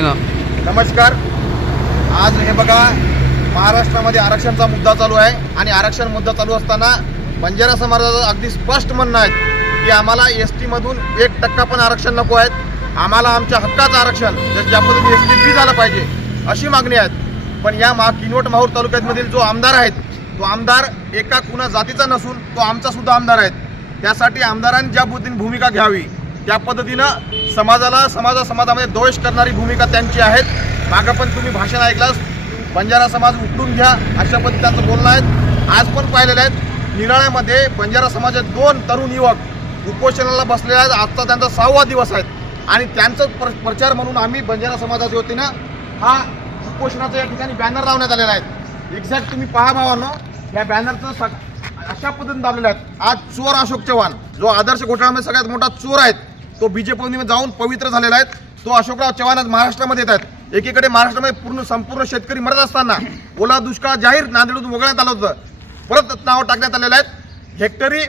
नमस्कार. आज हे बघा महाराष्ट्रामध्ये आरक्षणचा मुद्दा चालू आहे आणि आरक्षण मुद्दा चालू असताना बंजारा समाजाचं अगदी स्पष्ट म्हणणं आहे की आम्हाला एस टीमधून एक टक्का पण आरक्षण नको आहेत आम्हाला आमच्या हक्काचं आरक्षण ज्या पद्धतीने एस टी फ्री झालं पाहिजे अशी मागणी आहेत. पण या मा किनवट माहूर तालुक्यामधील जो आमदार आहेत तो आमदार एका कुणा जातीचा नसून तो आमचा सुद्धा आमदार आहेत. त्यासाठी आमदारांनी ज्या पद्धतीने भूमिका घ्यावी त्या पद्धतीनं समाजाला समाजा समाजामध्ये दोष करणारी भूमिका त्यांची आहेत. मागं पण तुम्ही भाषण ऐकलास बंजारा समाज उकडून घ्या अशा पद्धती त्यांचं बोलणं आहेत. आज पण पाहिलेलं आहेत. निराळ्यामध्ये बंजारा समाजात दोन तरुण युवक उपोषणाला बसलेले आहेत. आजचा त्यांचा सहावा दिवस आहेत आणि त्यांचं प्र प्रचार म्हणून आम्ही बंजारा समाजाच्या वतीनं हा उपोषणाचा या ठिकाणी बॅनर लावण्यात आलेला आहे. एक्झॅक्ट तुम्ही पहा भावानं या बॅनरचं सग अशा पद्धतीने दाबलेले आहेत. आज चोर अशोक चव्हाण जो आदर्श घोटाळ्यामध्ये सगळ्यात मोठा चोर आहे तो बीजेपीमध्ये जाऊन पवित्र झालेला आहे. तो अशोकराव चव्हाण आज महाराष्ट्रामध्ये येत आहेत. एकीकडे महाराष्ट्रामध्ये पूर्ण संपूर्ण शेतकरी मरत असताना ओला दुष्काळ जाहीर नांदेडून वगळण्यात आलं होतं. परत नावं टाकण्यात आलेलं आहेत हेक्टरी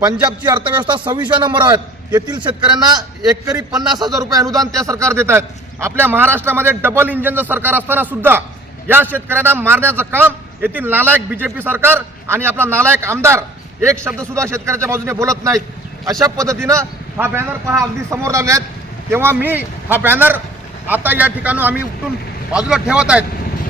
पंजाबची अर्थव्यवस्था सव्वीसव्या नंबरवर आहेत येथील शेतकऱ्यांना एकरी पन्नास हजार रुपये अनुदान त्या सरकार देत आहेत. आपल्या महाराष्ट्रामध्ये डबल इंजिनचं सरकार असताना सुद्धा या शेतकऱ्यांना मारण्याचं काम येथील नालायक बीजेपी सरकार आणि आपला नालायक आमदार एक शब्द सुद्धा शेतकऱ्याच्या बाजूने बोलत नाहीत. अशा पद्धतीनं हा बॅनर पहा अगदी समोर लावले आहेत. तेव्हा मी हा बॅनर आता या ठिकाणी आम्ही उठून बाजूला ठेवत आहेत.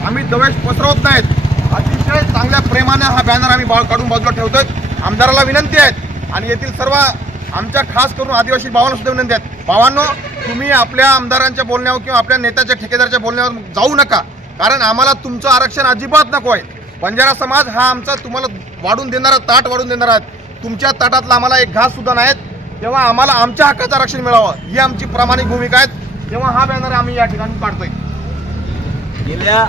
आम्ही दवेश पसरवत नाहीत. अतिशय चांगल्या प्रेमाने हा बॅनर आम्ही बा- काढून बाजूला ठेवतोय. आमदाराला विनंती आहेत आणि येथील सर्व आमच्या खास करून आदिवासी भावांना सुद्धा विनंती आहेत भावांनो तुम्ही आपल्या आमदारांच्या बोलण्यावर किंवा आपल्या नेत्याच्या ठेकेदारच्या बोलण्यावर जाऊ नका. कारण आम्हाला तुमचं आरक्षण अजिबात नको आहे. बंजारा समाज हा आमचा तुम्हाला वाढून देणारा ताट वाढून देणार आहे. तुमच्या ताटातला आम्हाला एक घास सुद्धा नाहीत. तेव्हा आम्हाला आमच्या हक्काचं आरक्षण मिळावं ही आमची प्रामाणिक भूमिका आहे. तेव्हा हा बॅनर आम्ही या ठिकाणी काढतोय गेल्या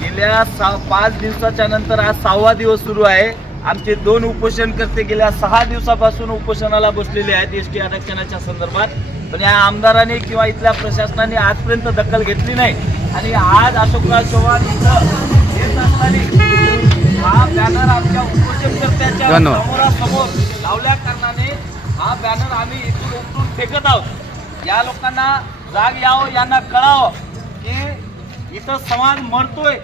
गेल्या सहा पाच दिवसाच्या नंतर आज सहावा दिवस सुरू आहे. आमचे दोन उपोषणकर्ते गेल्या सहा दिवसापासून उपोषणाला बसलेले आहेत एस टी आरक्षणाच्या संदर्भात. पण या आमदारांनी किंवा इथल्या प्रशासनाने आजपर्यंत दखल घेतली नाही. आणि आज अशोकराव चव्हाण इथं येत असताना हा बॅनर आमच्या उपोषणकर्त्याच्या. समोरासमोर लावल्या कारणाने हा बॅनर आम्ही इथून उपटून फेकत आहोत. या लोकांना जाग यावं यांना कळावं की इथं समाज मरतोय.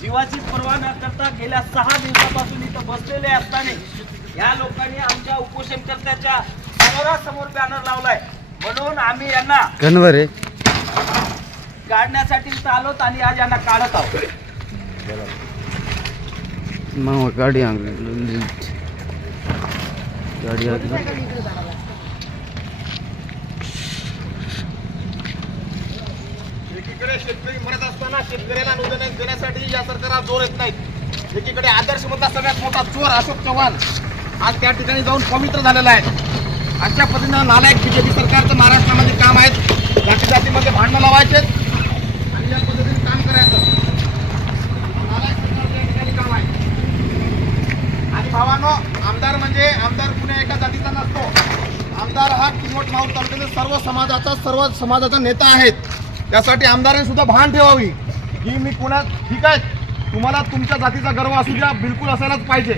जीवाची पर्वा न करता गेल्या सहा दिवसापासून इथं बसलेले असताना या लोकांनी आमच्या उपोषणकर्त्याच्या समोरासमोर बॅनर लावलाय. म्हणून आम्ही यांना गणवर आहे काढण्यासाठी इथं आलोत आणि आज यांना काढत आहोत. मग गाडी आणली गाडी आली. एकीकडे शेतकरी मरत असताना शेतकऱ्याला अनुदान देण्यासाठी या सरकारला जोर येत नाहीत. एकीकडे आदर्श मधला सगळ्यात मोठा चोर अशोक चव्हाण आज त्या ठिकाणी जाऊन पवित्र झालेला आहे. अशा पद्धतीनं नालायक बीजेपी सरकारचं महाराष्ट्रामध्ये काम आहेत. जाती जातीमध्ये भांडणं लावायचे आणि या पद्धतीने काम करायचं नालायक सरकारचं या ठिकाणी काम आहे आणि भावानो आमदार म्हणजे आमदार कुण्या एका जातीचा नसतो आमदार माऊर तालुक्यातील सर्व समाजाचा सर्व समाजाचा नेता आहेत. त्यासाठी आमदारांनी सुद्धा भान ठेवावी. की मी कुणा ठीक आहे? तुम्हाला तुमच्या जातीचा गर्व असू द्या बिलकुल असायलाच पाहिजे.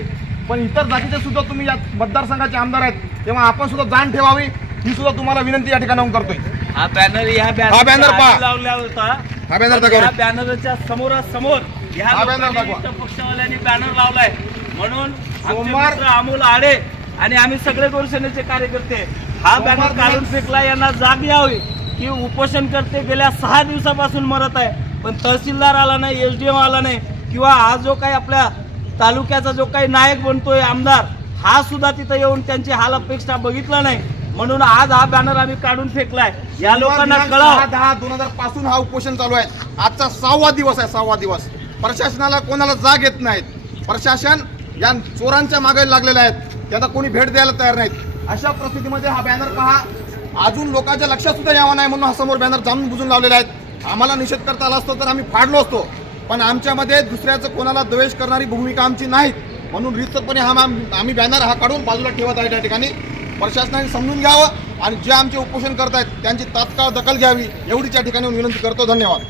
पण इतर जातीचे सुद्धा तुम्ही या मतदारसंघाचे आमदार आहेत तेव्हा आपण सुद्धा जाण ठेवावी. ही सुद्धा तुम्हाला विनंती या ठिकाणी करतोय. हा बॅनर ह्या हा banner पहा. बॅनर लावला होता हा बॅनर या बॅनरच्या समोरासमोर ह्या हा लोकांनी दाखवा. इथं पक्षवाल्यांनी बॅनर लावलाय. म्हणून आमचे सोमवार- मित्र अमोल आडे आणि आम्ही सगळे गोरसेनेचे कार्यकर्ते हा बॅनर काढून फेकला यांना जाग यावी. की उपोषण करते गेल्या सहा दिवसापासून मरत आहे. पण तहसीलदार आला नाही एस डी एम आला नाही किंवा हा जो काही आपल्या तालुक्याचा जो काही नायक बनतोय आमदार हा सुद्धा तिथं येऊन त्यांची हाल अपेक्षा बघितला नाही. म्हणून आज हा बॅनर आम्ही काढून फेकलाय. या लोकांना सहा दहा दोन हजारपासून हा उपोषण चालू आहे. आजचा सहावा दिवस आहे सहावा दिवस. प्रशासनाला कोणाला जाग येत नाहीत. प्रशासन या चोरांच्या मागे लागलेले आहेत त्यांना कोणी भेट द्यायला तयार नाहीत. अशा परिस्थितीमध्ये हा बॅनर पहा. अजून लोकांच्या लक्षात सुद्धा यावा नाही म्हणून हा समोर बॅनर जाणून बुजून लावलेला आहेत. आम्हाला निषेध करता आला असतो तर आम्ही फाडलो असतो. पण आमच्यामध्ये दुसऱ्याचं कोणाला द्वेष करणारी भूमिका आमची नाहीत. म्हणून रितपणे हा आम्ही बॅनर हा काढून बाजूला ठेवत आहे त्या ठिकाणी. प्रशासनाने समजून घ्यावं आणि जे आमचे उपोषण करत आहेत त्यांची तात्काळ दखल घ्यावी एवढीच या ठिकाणी विनंती करतो. धन्यवाद.